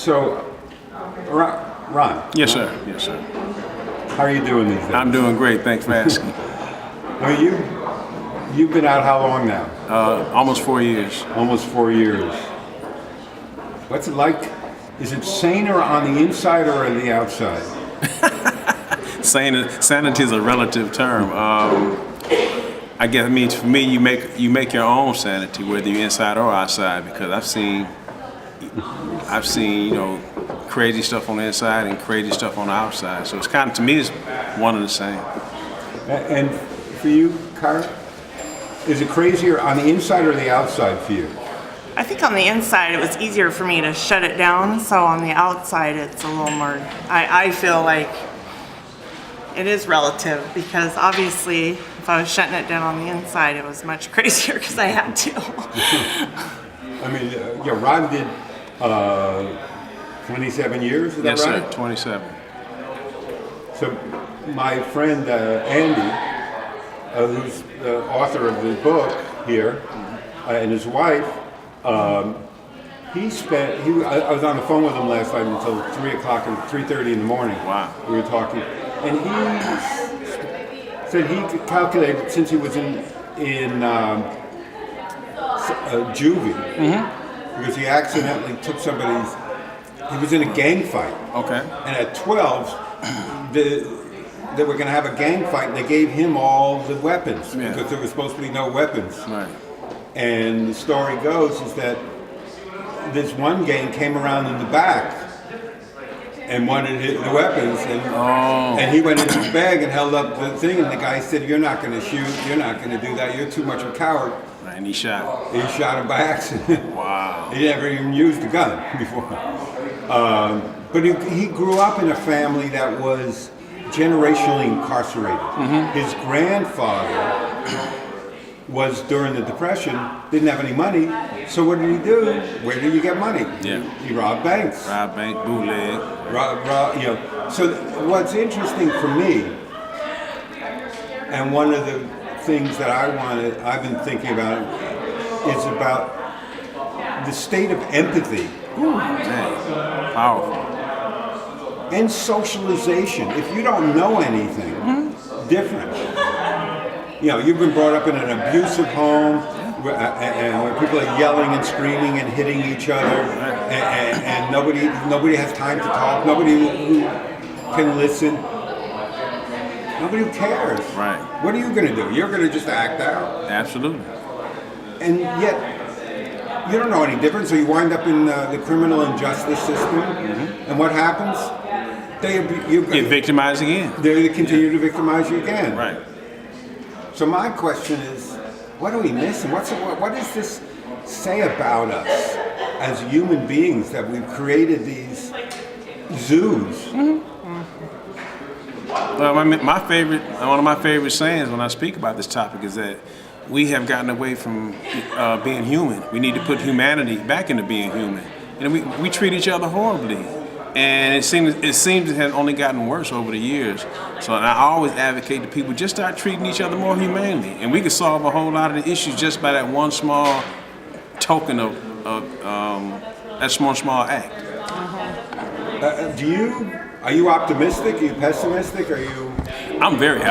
So, Ron. Yes, sir. Yes, sir. How are you doing these days? I'm doing great. Thanks for asking. I mean, you've been out how long now? Almost 4 years. Almost 4 years. What's it like? Is it saner on the inside or on the outside? Sanity is a relative term. I guess it means for me, you make your own sanity, whether you're inside or outside. Because I've seen crazy stuff on the inside and crazy stuff on the outside. So it's kind of, to me, it's one and the same. And for you, Kara, is it crazier on the inside or the outside for you? I think on the inside it was easier for me to shut it down, so on the outside it's a little more, I feel like it is relative, because obviously if I was shutting it down on the inside it was much crazier because I had to. I mean, Ron did 27 years, is that yes, right? Yes, sir, 27. So my friend Andy, who's the author of the book here, and his wife, I was on the phone with him last night until 3 o'clock and 3:30 in the morning. Wow. We were talking, and he said he could calculate, since he was in juvie, because he accidentally took somebody's. He was in a gang fight. Okay. And at 12, they were going to have a gang fight, and they gave him all the weapons because there was supposed to be no weapons. Right. And the story goes is that this one gang came around in the back and wanted the weapons, and he went into his bag and held up the thing, and the guy said, "You're not going to shoot. You're not going to do that. You're too much of a coward." Right, and he shot. He shot him by accident. Wow. He never even used a gun before. But he grew up in a family that was generationally incarcerated. His grandfather was during the Depression, didn't have any money, so what did he do? Where did you get money? Yeah. He robbed banks. Rob bank, bootleg. So what's interesting for me, and one of the things that I've been thinking about, is about the state of empathy. Ooh, man. Powerful. And socialization. If you don't know anything different, you've been brought up in an abusive home, and where people are yelling and screaming and hitting each other, and nobody has time to talk, nobody who can listen, nobody who cares. Right. What are you going to do? You're going to just act out. Absolutely. And yet, you don't know any different, so you wind up in the criminal and justice system, and what happens? You get victimized again. They continue to victimize you again. Right. So my question is, what are we missing? What does this say about us as human beings, that we've created these zoos? Well, one of my favorite sayings when I speak about this topic is that we have gotten away from being human. We need to put humanity back into being human. And we treat each other horribly. And it seems it has only gotten worse over the years. So I always advocate to people, just start treating each other more humanely. And we can solve a whole lot of the issues just by that one small token of that small act. Are you optimistic? Are you pessimistic? I'm very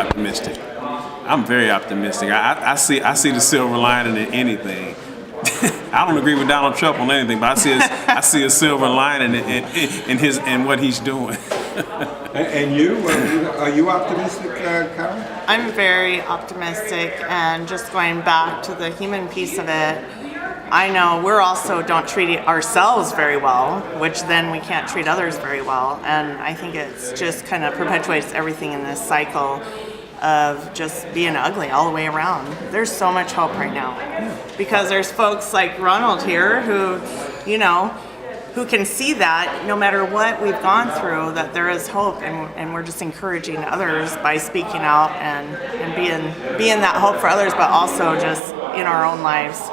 optimistic. I see the silver lining in anything. I don't agree with Donald Trump on anything, but I see a silver lining in what he's doing. And you? Are you optimistic, Karen? I'm very optimistic, and just going back to the human piece of it, I know we're also don't treat ourselves very well, which then we can't treat others very well, and I think it's just kind of perpetuates everything in this cycle of just being ugly all the way around. There's so much hope right now, because there's folks like Ronald here who can see that no matter what we've gone through, that there is hope, and we're just encouraging others by speaking out and being that hope for others, but also just in our own lives.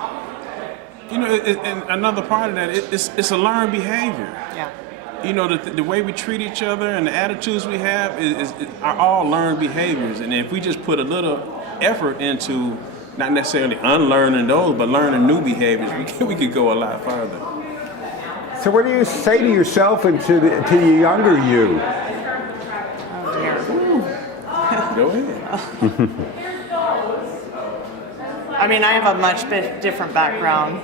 And another part of that, it's a learned behavior. Yeah. The way we treat each other and the attitudes we have are all learned behaviors. And if we just put a little effort into not necessarily unlearning those, but learning new behaviors, we could go a lot farther. So what do you say to yourself and to the younger you? Oh dear. Go ahead. I mean, I have a much bit different background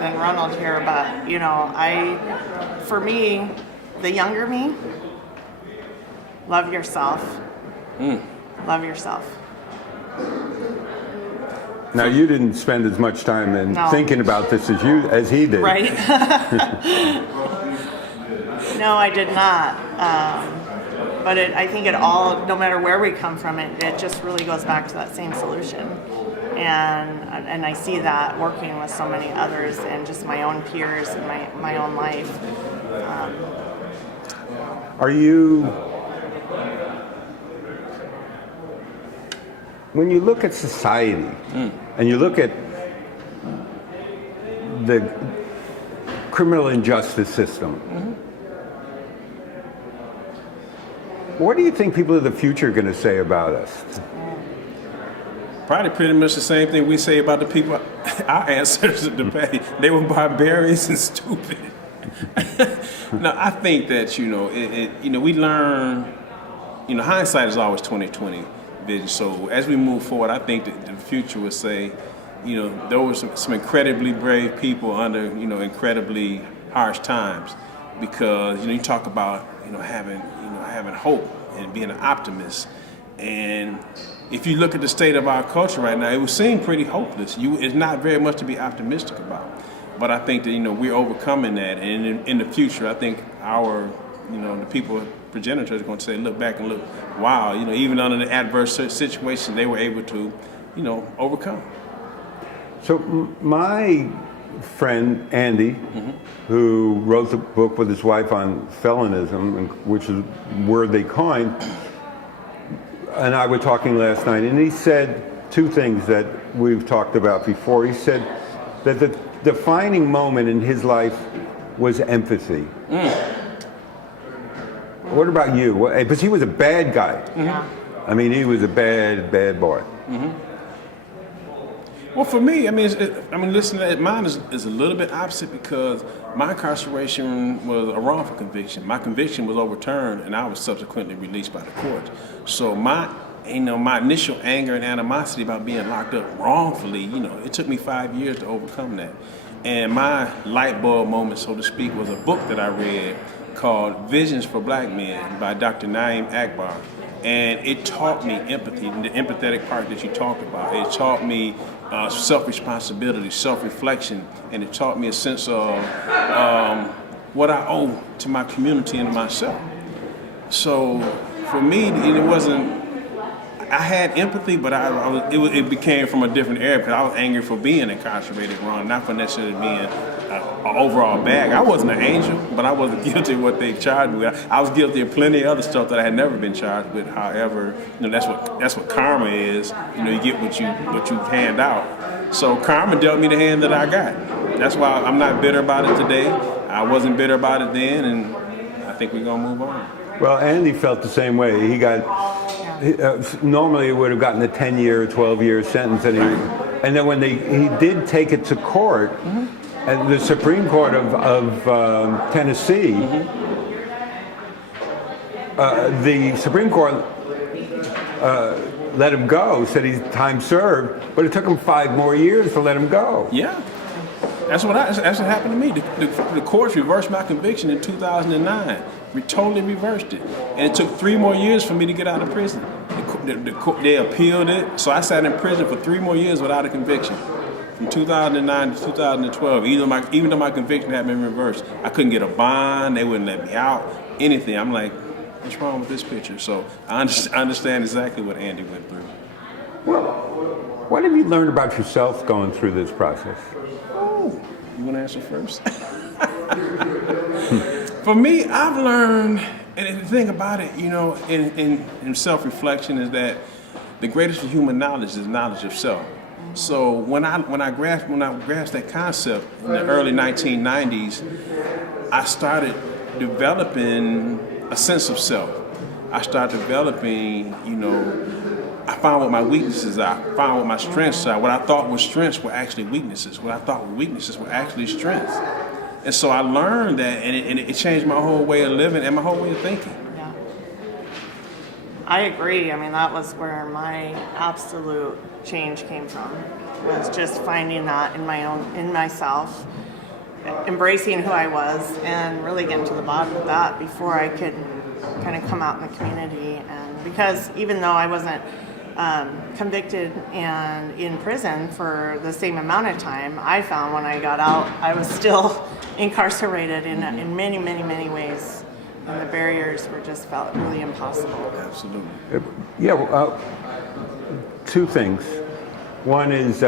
than Ronald here, but you know, for me, the younger me, love yourself. Love yourself. Now, you didn't spend as much time No. thinking about this as he did. Right? No, I did not. But I think it all, no matter where we come from, it just really goes back to that same solution. And I see that working with so many others and just my own peers and my own life. Are you, when you look at society and you look at the criminal injustice system, what do you think people of the future are going to say about us? Probably pretty much the same thing we say about the people, our ancestors of the past. They were barbarians and stupid. No, I think that, we learn, hindsight is always 20/20 vision. So as we move forward, I think that the future would say, there were some incredibly brave people under, incredibly harsh times, because, you talk about, having hope and being an optimist. And if you look at the state of our culture right now, it would seem pretty hopeless. It's not very much to be optimistic about. But I think that, we're overcoming that. And in the future, I think our, the people, progenitors are going to say, look back and look, wow, even under the adverse situation, they were able to, overcome. So my friend, Andy, who wrote the book with his wife on felinism, which is a word they coined, and I were talking last night, and he said two things that we've talked about before. He said that the defining moment in his life was empathy. What about you? Because he was a bad guy. Yeah. I mean, he was a bad boy. Well, for me, listen, mine is a little bit opposite, because my incarceration was a wrongful conviction. My conviction was overturned, and I was subsequently released by the court. So my initial anger and animosity about being locked up wrongfully, it took me 5 years to overcome that. And my light bulb moment, so to speak, was a book that I read called Visions for Black Men by Dr. Naeem Akbar. And it taught me empathy, the empathetic part that you talked about. It taught me self-responsibility, self-reflection, and it taught me a sense of what I owe to my community and to myself. So for me, it wasn't, I had empathy, but it became from a different area, because I was angry for being incarcerated wrong, not for necessarily being an overall bad guy. I wasn't an angel, but I wasn't guilty of what they charged me with. I was guilty of plenty of other stuff that I had never been charged with. However, that's what karma is. You get what you hand out. So karma dealt me the hand that I got. That's why I'm not bitter about it today. I wasn't bitter about it then, and I think we're gonna move on. Well, Andy felt the same way. He got, normally he would have gotten a 10-year, 12-year sentence, and then when he did take it to court, and the Supreme Court of Tennessee, the Supreme Court let him go, said he's time served, but it took him 5 more years to let him go. Yeah. That's what happened to me. The courts reversed my conviction in 2009. We totally reversed it. And it took 3 more years for me to get out of prison. They appealed it, so I sat in prison for 3 more years without a conviction. From 2009 to 2012, even though my conviction had been reversed, I couldn't get a bond, they wouldn't let me out, anything. I'm like, what's wrong with this picture? So I understand exactly what Andy went through. Well, what have you learned about yourself going through this process? Oh, you want to answer first? For me, I've learned, and the thing about it, in self-reflection, is that the greatest human knowledge is knowledge of self. So when I grasped that concept in the early 1990s, I started developing a sense of self. I started developing, I found what my weaknesses are. I found what my strengths are. What I thought were strengths were actually weaknesses. What I thought were weaknesses were actually strengths. And so I learned that, and it changed my whole way of living and my whole way of thinking. Yeah. I agree. I mean, that was where my absolute change came from, was just finding that in myself, embracing who I was, and really getting to the bottom of that before I could kind of come out in the community. And because even though I wasn't convicted and in prison for the same amount of time, I found when I got out, I was still incarcerated in many, many, many ways. And the barriers were just felt really impossible. Absolutely. Yeah, well, two things. One is,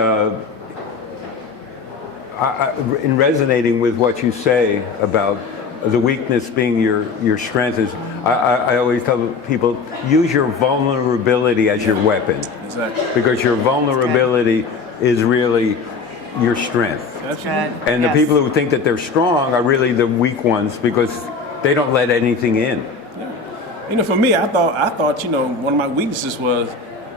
in resonating with what you say about the weakness being your strength, is I always tell people, use your vulnerability as your weapon. Exactly. Because your vulnerability is really your strength. Absolutely. And the people who think that they're strong are really the weak ones, because they don't let anything in. Yeah. For me, I thought, one of my weaknesses was,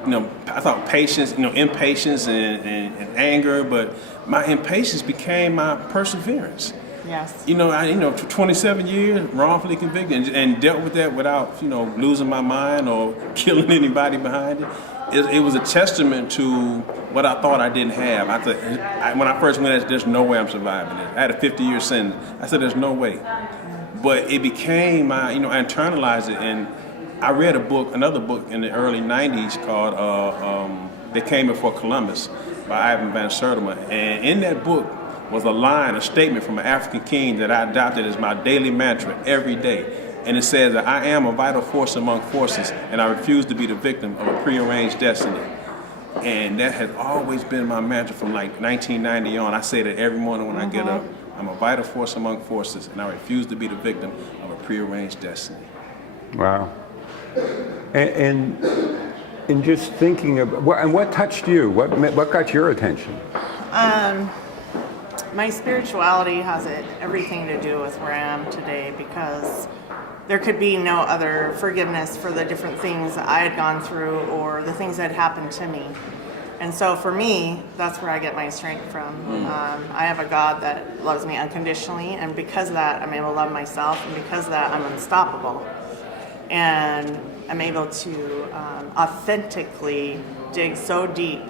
I thought patience, impatience and anger, but my impatience became my perseverance. Yes. For 27 years, wrongfully convicted, and dealt with that without, losing my mind or killing anybody behind it. It was a testament to what I thought I didn't have. When I first went, there's no way I'm surviving this. I had a 50-year sentence. I said, there's no way. But it became I internalized it, and I read another book in the early 90s called They Came Before Columbus by Ivan Van Sertima. And in that book was a statement from an African king that I adopted as my daily mantra every day. And it says that I am a vital force among forces, and I refuse to be the victim of a prearranged destiny. And that has always been my mantra from like 1990 on. I say that every morning when I get up. I'm a vital force among forces, and I refuse to be the victim of a prearranged destiny. Wow. And in just thinking of, and what touched you? What got your attention? My spirituality has everything to do with where I am today, because there could be no other forgiveness for the different things that I had gone through or the things that had happened to me. And so for me, that's where I get my strength from. I have a God that loves me unconditionally, and because of that, I'm able to love myself, and because of that, I'm unstoppable. And I'm able to authentically dig so deep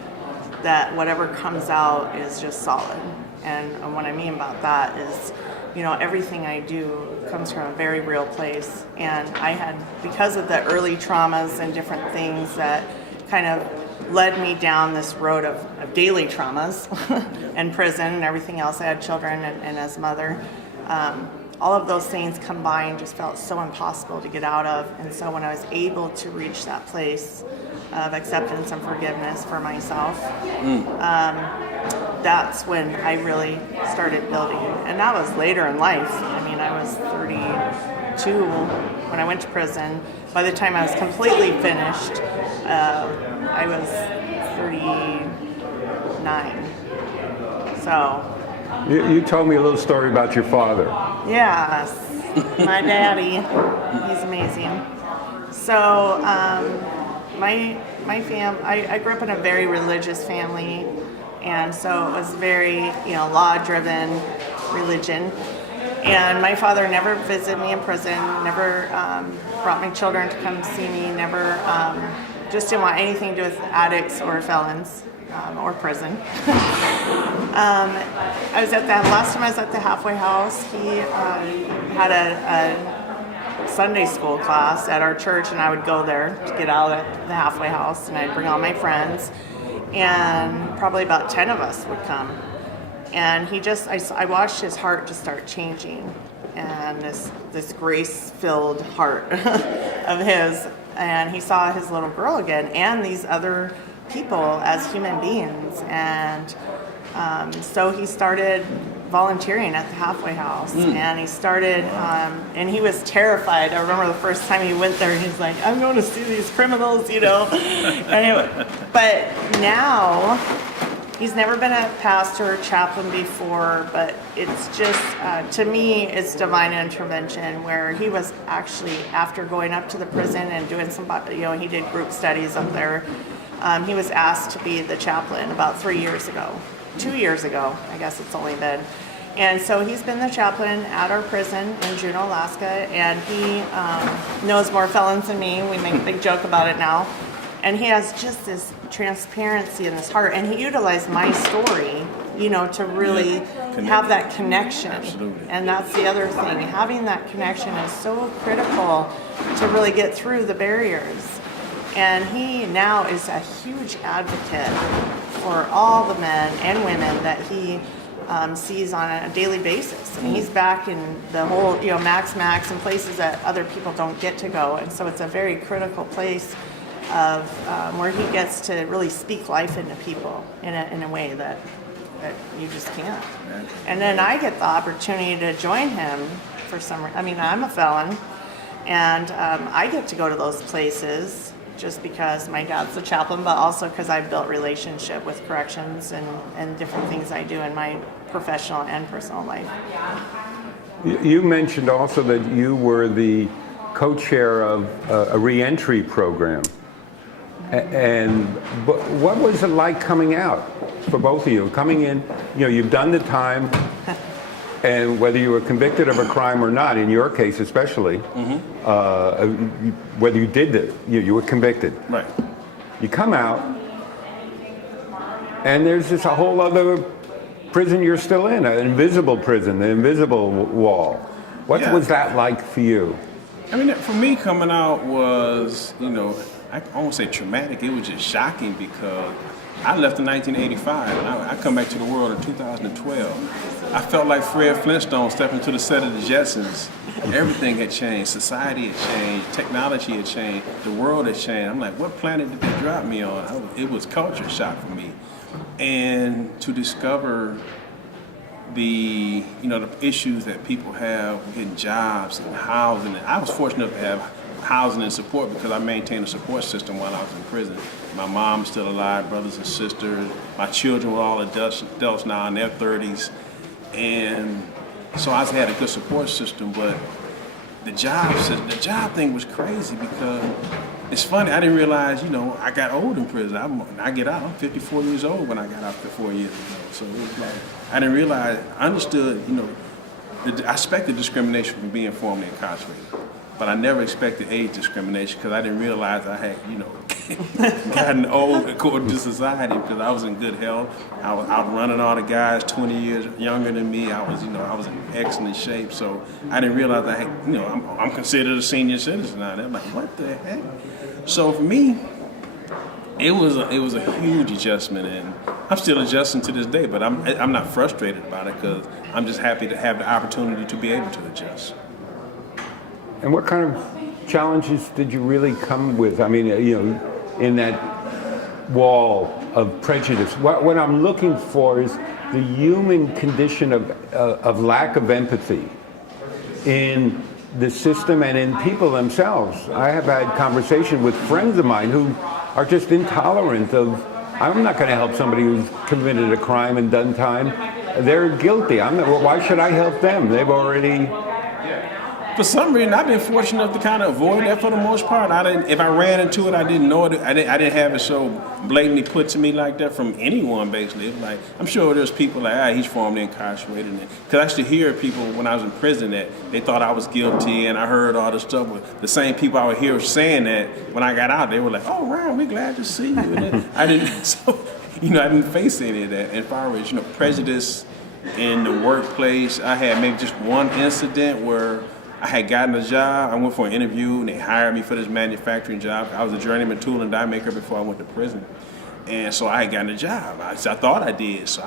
that whatever comes out is just solid. And what I mean about that is, everything I do comes from a very real place. And I had, because of the early traumas and different things that kind of led me down this road of daily traumas and prison and everything else. I had children and as a mother. All of those things combined just felt so impossible to get out of. And so when I was able to reach that place of acceptance and forgiveness for myself, that's when I really started building. And that was later in life. I mean, I was 32 when I went to prison. By the time I was completely finished, I was 39. So. You told me a little story about your father. Yes, my daddy. He's amazing. So, I grew up in a very religious family, and so it was very, law-driven religion. And my father never visited me in prison, never brought my children to come see me, never just didn't want anything to do with addicts or felons or prison. I was last time I was at the halfway house, he had a Sunday school class at our church, and I would go there to get out at the halfway house, and I'd bring all my friends, and probably about 10 of us would come. And I watched his heart just start changing, and this grace-filled heart of his, and he saw his little girl again, and these other people as human beings, and so he started volunteering at the halfway house, and he started, and he was terrified. I remember the first time he went there, he's like, I'm going to see these criminals, but now, he's never been a pastor or chaplain before, but it's just, to me, it's divine intervention, where he was actually, after going up to the prison and doing he did group studies up there, he was asked to be the chaplain about 2 years ago, I guess it's only been. And so he's been the chaplain at our prison in Juneau, Alaska, and he knows more felons than me. We make a big joke about it now. And he has just this transparency in his heart, and he utilized my story, to really have that connection. Absolutely. And that's the other thing. Having that connection is so critical to really get through the barriers. And he now is a huge advocate for all the men and women that he sees on a daily basis. And he's back in the whole, Max and places that other people don't get to go. And so it's a very critical place of where he gets to really speak life into people in a way that you just can't. And then I get the opportunity to join him for some. I'm a felon, and I get to go to those places just because my dad's the chaplain, but also because I've built relationship with corrections and different things I do in my professional and personal life. You mentioned also that you were the co-chair of a reentry program. But what was it like coming out for both of you? Coming in, you've done the time, and whether you were convicted of a crime or not, in your case especially, whether you did it, you were convicted. Right. You come out, and there's this a whole other prison you're still in, an invisible prison, the invisible wall. What was that like for you? For me, coming out was, I won't say traumatic, it was just shocking because I left in 1985 and I come back to the world in 2012. I felt like Fred Flintstone stepping into the set of the Jetsons. Everything had changed, society had changed, technology had changed, the world had changed. I'm like, what planet did they drop me on? It was culture shock for me. And to discover the issues that people have getting jobs and housing. And I was fortunate to have housing and support because I maintained a support system while I was in prison. My mom's still alive, brothers and sisters. My children were all adults now in their 30s. And so I had a good support system, but the job thing was crazy because it's funny, I didn't realize, I got old in prison. I get out, I'm 54 years old when I got out 4 years ago. So it was like, I didn't realize, I understood, I expected discrimination from being formerly incarcerated. But I never expected age discrimination because I didn't realize I had, gotten old according to society because I was in good health. I was outrunning all the guys 20 years younger than me. I was in excellent shape. So I didn't realize I had, I'm considered a senior citizen now. They're like, what the heck? So for me, it was a huge adjustment, and I'm still adjusting to this day. But I'm not frustrated about it because I'm just happy to have the opportunity to be able to adjust. And what kind of challenges did you really come with? In that wall of prejudice. What I'm looking for is the human condition of lack of empathy in the system and in people themselves. I have had conversation with friends of mine who are just intolerant of, I'm not going to help somebody who's committed a crime and done time. They're guilty. Why should I help them? They've already... For some reason, I've been fortunate enough to kind of avoid that for the most part. If I ran into it, I didn't know it. I didn't have it so blatantly put to me like that from anyone, basically. It was like, I'm sure there's people like, he's formerly incarcerated. Because I used to hear people when I was in prison that they thought I was guilty, and I heard all this stuff. But the same people I would hear saying that when I got out, they were like, oh, Ron, we're glad to see you. And I didn't face any of that. And as far as, prejudice in the workplace, I had maybe just one incident where I had gotten a job. I went for an interview and they hired me for this manufacturing job. I was a journeyman tool and die maker before I went to prison. And so I had gotten a job. I thought I did. So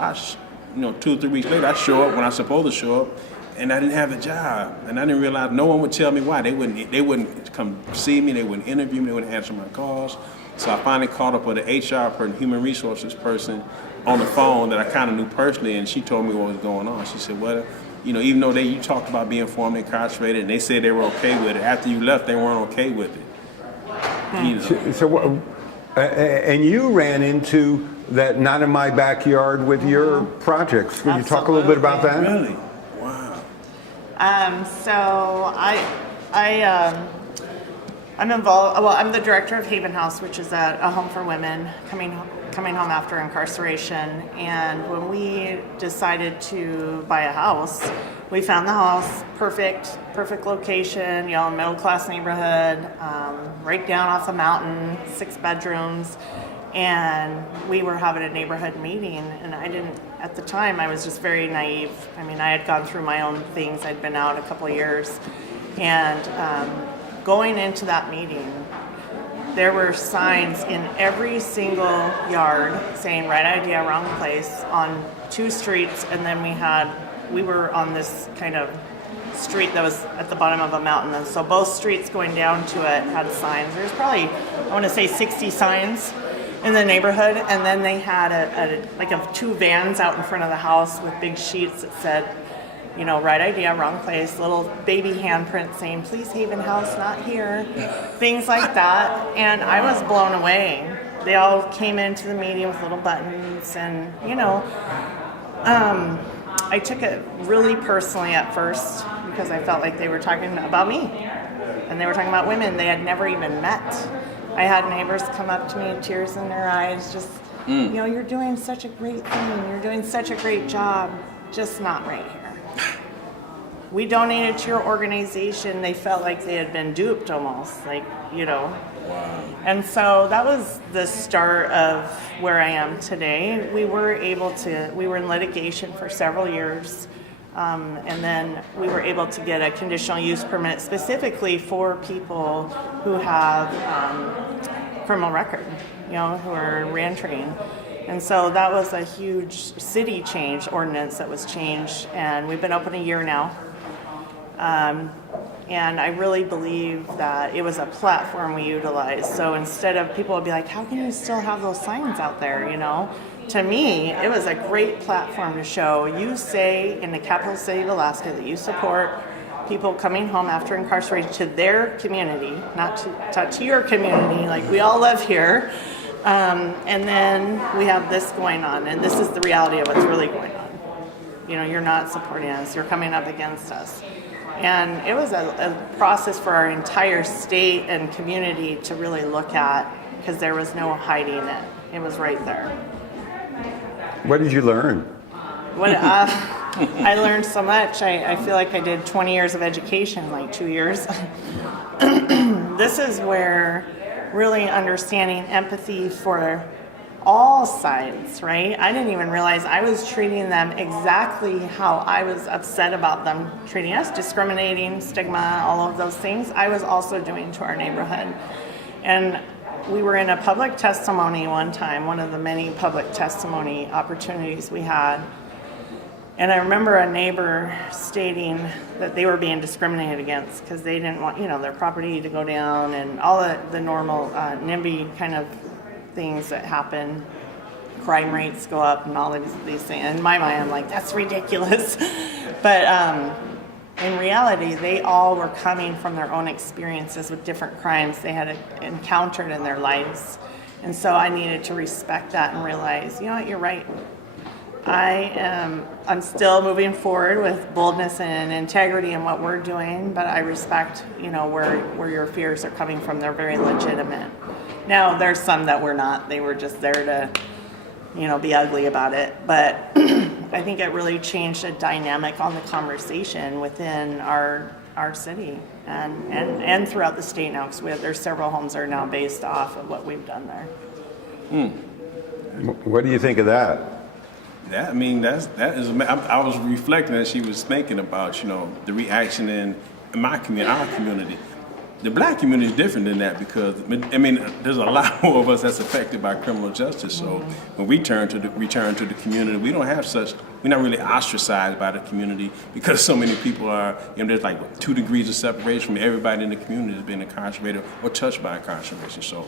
2 or 3 weeks later, I show up when I was supposed to show up, and I didn't have the job. And I didn't realize no one would tell me why. They wouldn't come see me. They wouldn't interview me. They wouldn't answer my calls. So I finally called up with an HR person, human resources person, on the phone that I kind of knew personally, and she told me what was going on. She said, well, even though you talked about being formerly incarcerated and they said they were okay with it, after you left, they weren't okay with it. So and you ran into that not in my backyard with your projects. Could you talk a little bit about that? Really? Wow. So I'm involved. Well, I'm the director of Haven House, which is a home for women coming coming home after incarceration, and when we decided to buy a house, we found the house perfect location, middle class neighborhood, right down off a mountain, 6 bedrooms, and we were having a neighborhood meeting, and at the time, I was just very naive. I mean, I had gone through my own things. I'd been out a couple of years, and going into that meeting, there were signs in every single yard saying right idea, wrong place on 2 streets, and then we were on this kind of street that was at the bottom of a mountain, and so both streets going down to it had signs. There's probably, I want to say 60 signs in the neighborhood, and then they had a 2 vans out in front of the house with big sheets that said, right idea, wrong place, little baby handprint saying, please Haven House, not here, things like that. And I was blown away. They all came into the meeting with little buttons, and, I took it really personally at first because I felt like they were talking about me, and they were talking about women they had never even met. I had neighbors come up to me, tears in their eyes, just, you're doing such a great thing, you're doing such a great job, just not right here. We donated to your organization. They felt like they had been duped almost, Wow. And so that was the start of where I am today. We were in litigation for several years, and then we were able to get a conditional use permit specifically for people who have criminal record, who are reentering. And so that was a huge city change, ordinance that was changed, and we've been open a year now. And I really believe that it was a platform we utilized. So instead of people would be like, how can you still have those signs out there, To me, it was a great platform to show you say in the capital city of Alaska that you support people coming home after incarceration to their community, not to your community, like we all live here. And then we have this going on, and this is the reality of what's really going on. You're not supporting us, you're coming up against us. And it was a process for our entire state and community to really look at, because there was no hiding it. It was right there. What did you learn? I learned so much. I feel like I did 20 years of education, like 2 years. This is where really understanding empathy for all sides, right? I didn't even realize I was treating them exactly how I was upset about them treating us, discriminating, stigma, all of those things. I was also doing to our neighborhood. And we were in a public testimony one time, one of the many public testimony opportunities we had. And I remember a neighbor stating that they were being discriminated against because they didn't want, their property to go down and all the normal NIMBY kind of things that happen. Crime rates go up and all these things. In my mind, I'm like, that's ridiculous. But in reality, they all were coming from their own experiences with different crimes they had encountered in their lives. And so I needed to respect that and realize, you're right. I'm still moving forward with boldness and integrity in what we're doing, but I respect, where your fears are coming from. They're very legitimate. Now, there's some that were not. They were just there to, be ugly about it. But I think it really changed a dynamic on the conversation within our city and throughout the state now, because there's several homes that are now based off of what we've done there. What do you think of that? That is. I was reflecting as she was thinking about the reaction in my community, our community. The black community is different than that because there's a lot more of us that's affected by criminal justice. So when we return to the community, we don't have we're not really ostracized by the community because so many people are. There's like 2 degrees of separation from everybody in the community that's been incarcerated or touched by incarceration. So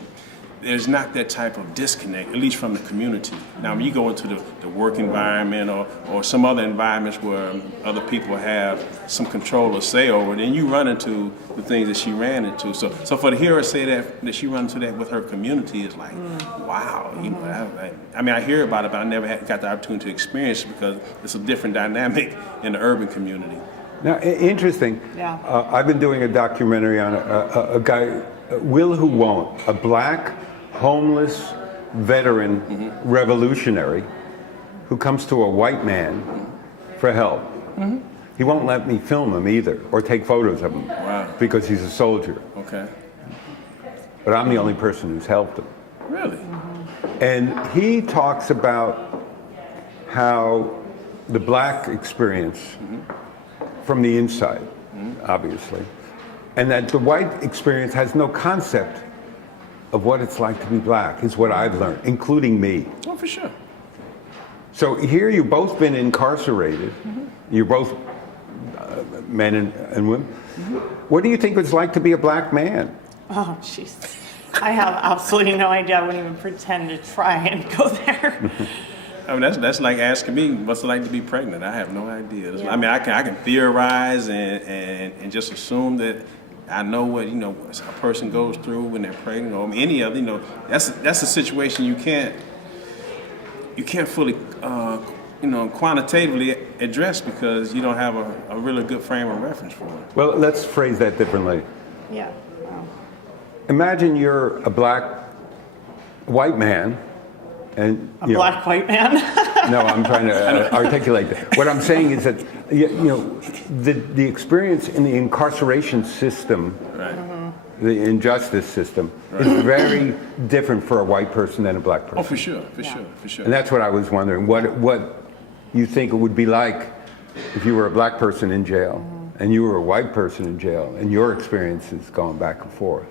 there's not that type of disconnect, at least from the community. Now, when you go into the work environment or some other environments where other people have some control or say over, then you run into the things that she ran into. So for to hear her say that she run into that with her community is like, wow. I hear about it, but I never got the opportunity to experience it because it's a different dynamic in the urban community. Now, interesting. Yeah. I've been doing a documentary on a guy, Will Who Won't, a black, homeless, veteran revolutionary who comes to a white man for help. He won't let me film him either or take photos of him because he's a soldier. Okay. But I'm the only person who's helped him. Really? And he talks about how the black experience from the inside, obviously, and that the white experience has no concept of what it's like to be black, is what I've learned, including me. Oh, for sure. So here you've both been incarcerated. You're both men and women. What do you think it's like to be a black man? Oh, jeez. I have absolutely no idea. I wouldn't even pretend to try and go there. I mean, that's like asking me what's it like to be pregnant. I have no idea. Yeah. I mean, I can theorize and just assume that I know what a person goes through when they're pregnant, or any other. That's a situation you can't fully quantitatively address because you don't have a really good frame of reference for it. Well, let's phrase that differently. Yeah. Wow. Imagine you're a white man, and A black white man. No, I'm trying to articulate that. What I'm saying is that the experience in the incarceration system, the injustice system, is very different for a white person than a black person. Oh, for sure. And that's what I was wondering. What you think it would be like if you were a black person in jail and you were a white person in jail, and your experiences going back and forth.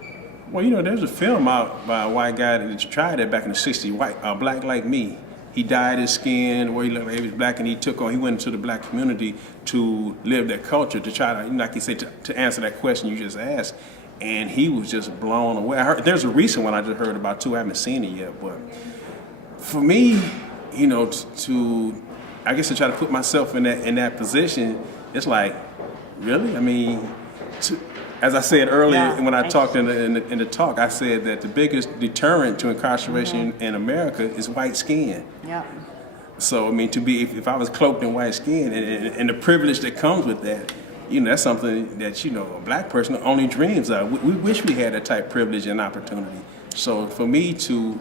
Well, there's a film out by a white guy that tried it back in the '60s. Black like me. He dyed his skin where he looked like he was black, and he went into the black community to live that culture, to try to, like you said, to answer that question you just asked. And he was just blown away. There's a recent one I just heard about too. I haven't seen it yet, but for me, I guess to try to put myself in that position, it's like, really? I mean, as I said earlier when I talked in the talk, I said that the biggest deterrent to incarceration in America is white skin. Yeah. So I mean, if I was cloaked in white skin and the privilege that comes with that, that's something that a black person only dreams of. We wish we had that type of privilege and opportunity. So for me to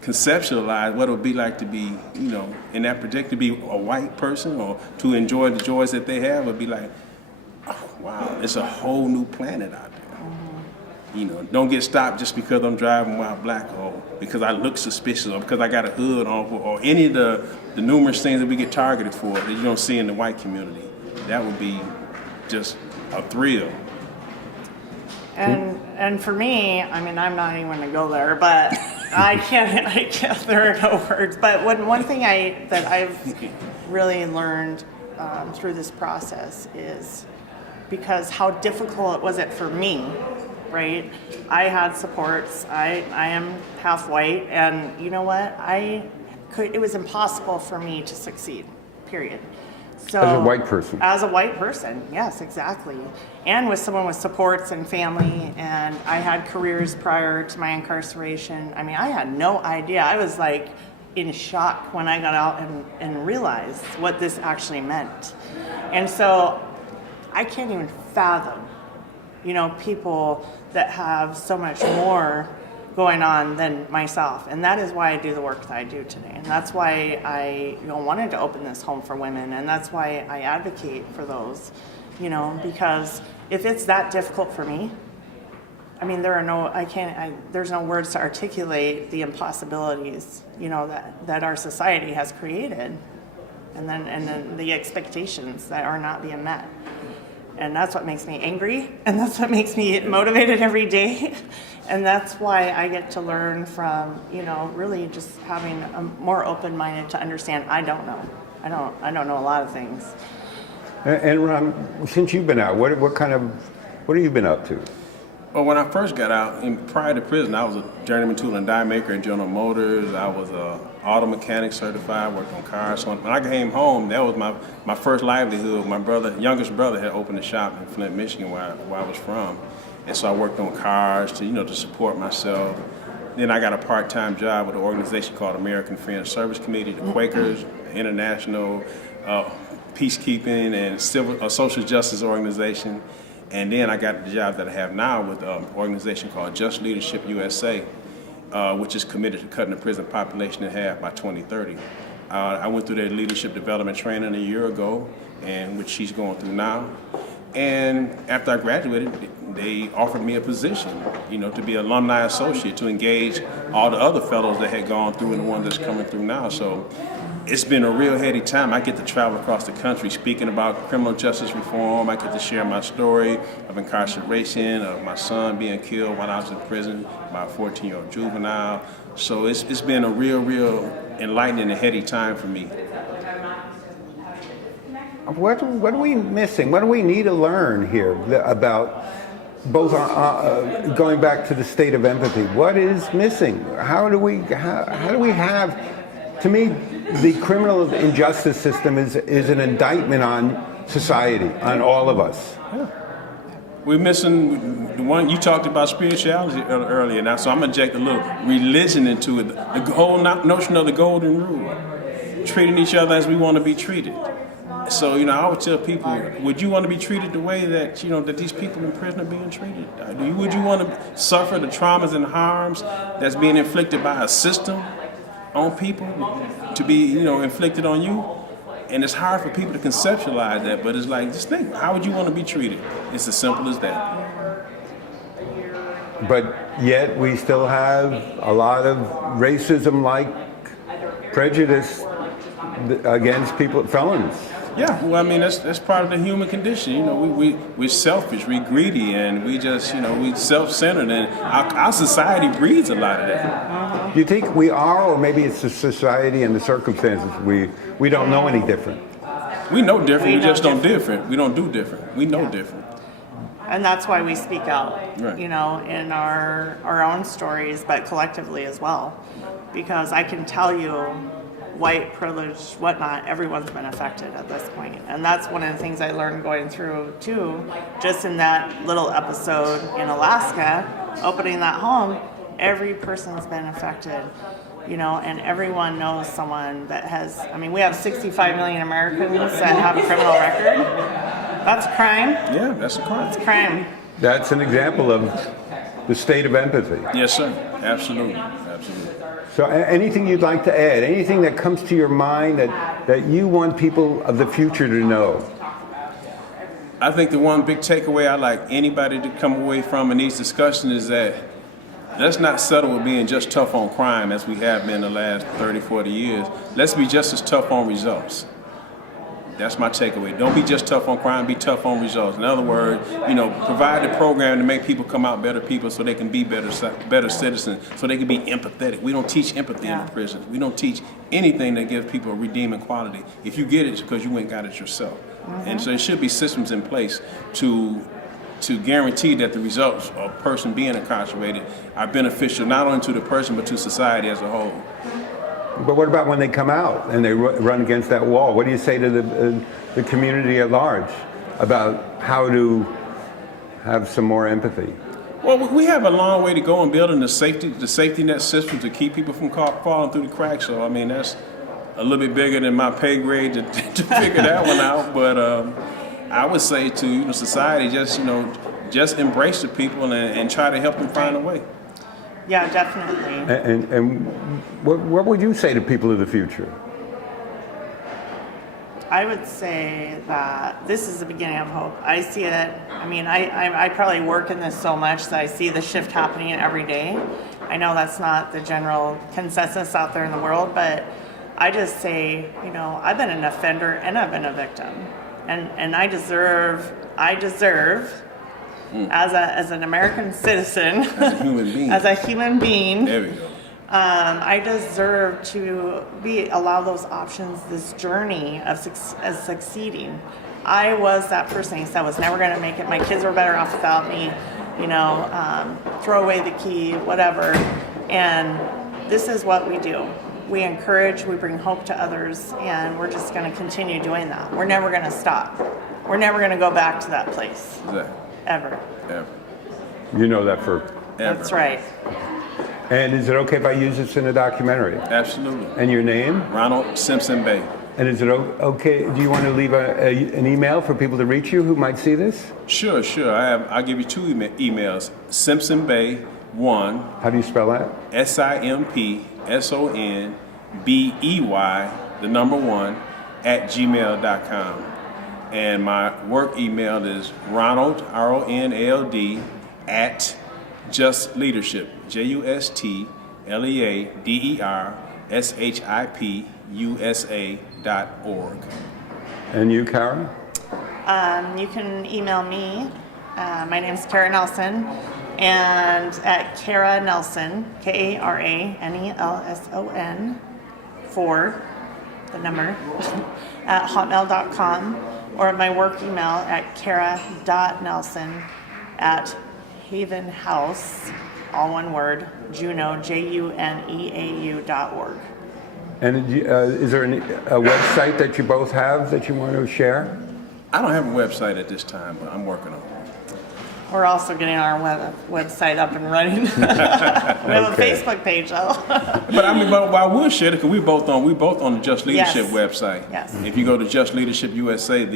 conceptualize what it would be like to be, in that particular, to be a white person or to enjoy the joys that they have, would be like, oh, wow, it's a whole new planet out there. Don't get stopped just because I'm driving while black, or because I look suspicious, or because I got a hood on, or any of the numerous things that we get targeted for that you don't see in the white community. That would be just a thrill. And for me, I mean, I'm not even going to go there, but I can't. There are no words. But one thing that I've really learned through this process is, because how difficult was it for me, right? I had supports. I am half white, and you know what? It was impossible for me to succeed, period. So, as a white person? As a white person, yes, exactly. And with someone with supports and family, and I had careers prior to my incarceration. I mean, I had no idea. I was like in shock when I got out and realized what this actually meant. And so I can't even fathom, people that have so much more going on than myself. And that is why I do the work that I do today. And that's why I wanted to open this home for women. And that's why I advocate for those, because if it's that difficult for me, I mean, there's no words to articulate the impossibilities, that our society has created. And then the expectations that are not being met. And that's what makes me angry, and that's what makes me motivated every day. And that's why I get to learn from, really just having a more open-minded to understand I don't know. I don't know a lot of things. And Ron, since you've been out, what have you been up to? Well, when I first got out, prior to prison, I was a journeyman tool and die maker at General Motors. I was a auto mechanic certified, worked on cars. So when I came home, that was my first livelihood. My youngest brother had opened a shop in Flint, Michigan, where I was from. And so I worked on cars to support myself. Then I got a part-time job with an organization called American Friends Service Committee, the Quakers, international peacekeeping and social justice organization. And then I got the job that I have now with an organization called Just Leadership USA. which is committed to cutting the prison population in half by 2030. I went through their leadership development training a year ago, and which she's going through now. And after I graduated, they offered me a position, to be alumni associate, to engage all the other fellows that had gone through and the one that's coming through now. So it's been a real heady time. I get to travel across the country speaking about criminal justice reform. I get to share my story of incarceration, of my son being killed while I was in prison by a 14-year-old juvenile. So it's been a real enlightening and heady time for me. What are we missing? What do we need to learn here about both going back to the state of empathy? What is missing? How do we have? To me, the criminal injustice system is an indictment on society, on all of us. Yeah. We're missing the one you talked about, spirituality earlier. Now, so I'm gonna inject a little religion into it. The whole notion of the golden rule, treating each other as we want to be treated. So, I always tell people, would you want to be treated the way that, that these people in prison are being treated? Would you want to suffer the traumas and harms that's being inflicted by a system on people to be, inflicted on you? And it's hard for people to conceptualize that, but it's like, just think, how would you want to be treated? It's as simple as that. But yet we still have a lot of racism-like prejudice against felons. Yeah, well, that's part of the human condition. We're selfish, we're greedy, and we just, we self-centered, and our society breeds a lot of that. Do you think we are, or maybe it's the society and the circumstances? We don't know any different. We know different. We just don't different. We don't do different. We know different. And that's why we speak out, right. in our own stories, but collectively as well, because I can tell you, white privilege, whatnot, everyone's been affected at this point. And that's one of the things I learned going through too, just in that little episode in Alaska, opening that home, every person's been affected, and everyone knows someone that has, we have 65 million Americans that have a criminal record. That's a crime. Yeah, that's a crime. It's a crime. That's an example of the state of empathy. Yes, sir. Absolutely. Absolutely. So anything you'd like to add, anything that comes to your mind that you want people of the future to know? I think the one big takeaway I'd like anybody to come away from in these discussions is that let's not settle with being just tough on crime as we have been the last 30, 40 years. Let's be just as tough on results. That's my takeaway. Don't be just tough on crime, be tough on results. In other words, provide the program to make people come out better people so they can be better citizens, so they can be empathetic. We don't teach empathy in the prisons. We don't teach anything that gives people a redeeming quality. If you get it, it's because you ain't got it yourself. Mm-hmm. And so there should be systems in place to guarantee that the results of a person being incarcerated are beneficial not only to the person but to society as a whole. But what about when they come out and they run against that wall? What do you say to the community at large about how to have some more empathy? Well, we have a long way to go in building the safety net system to keep people from falling through the cracks. So, that's a little bit bigger than my pay grade to figure that one out. But I would say to society, just embrace the people and try to help them find a way. Yeah, definitely. And what would you say to people of the future? I would say that this is the beginning of hope. I see it. I probably work in this so much that I see the shift happening every day. I know that's not the general consensus out there in the world, but I just say, I've been an offender and I've been a victim, and I deserve. As an American citizen, as a human being, there we go. I deserve to allow those options, this journey of succeeding. I was that person who said I was never going to make it. My kids were better off without me. Throw away the key, whatever. And this is what we do. We encourage, we bring hope to others, and we're just going to continue doing that. We're never going to stop. We're never going to go back to that place. Exactly. Ever. You know that for ever. That's right. And is it okay if I use this in a documentary? Absolutely. And your name? Ronald Simpson-Bey. And is it okay? Do you want to leave an email for people to reach you who might see this? Sure. I'll give you two emails. Simpson-Bey How do you spell that? SIMPSONBEY1 @gmail.com. And my work email is Ronald, RONALD, at Just Leadership, JUSTLEADERSHIPUSA.org. And you, Kara? You can email me. My name's Kara Nelsen, and at Kara Nelsen, KARANELSON, 4, the number, at hotmail.com, or at my work email at kara.nelsen at Haven House, all one word, Juneau, JUNEAU.org. And is there a website that you both have that you want to share? I don't have a website at this time, but I'm working on it. We're also getting our website up and running. We have a Facebook page though. But I will share it because we both on the Just Leadership website. Yes. If you go to Just Leadership USA,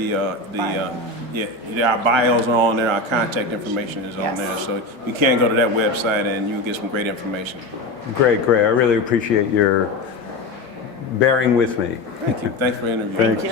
our bios are on there, our contact information is on there. So you can go to that website and you'll get some great information. Great. I really appreciate your bearing with me. Thank you. Thanks for interviewing. Thank you.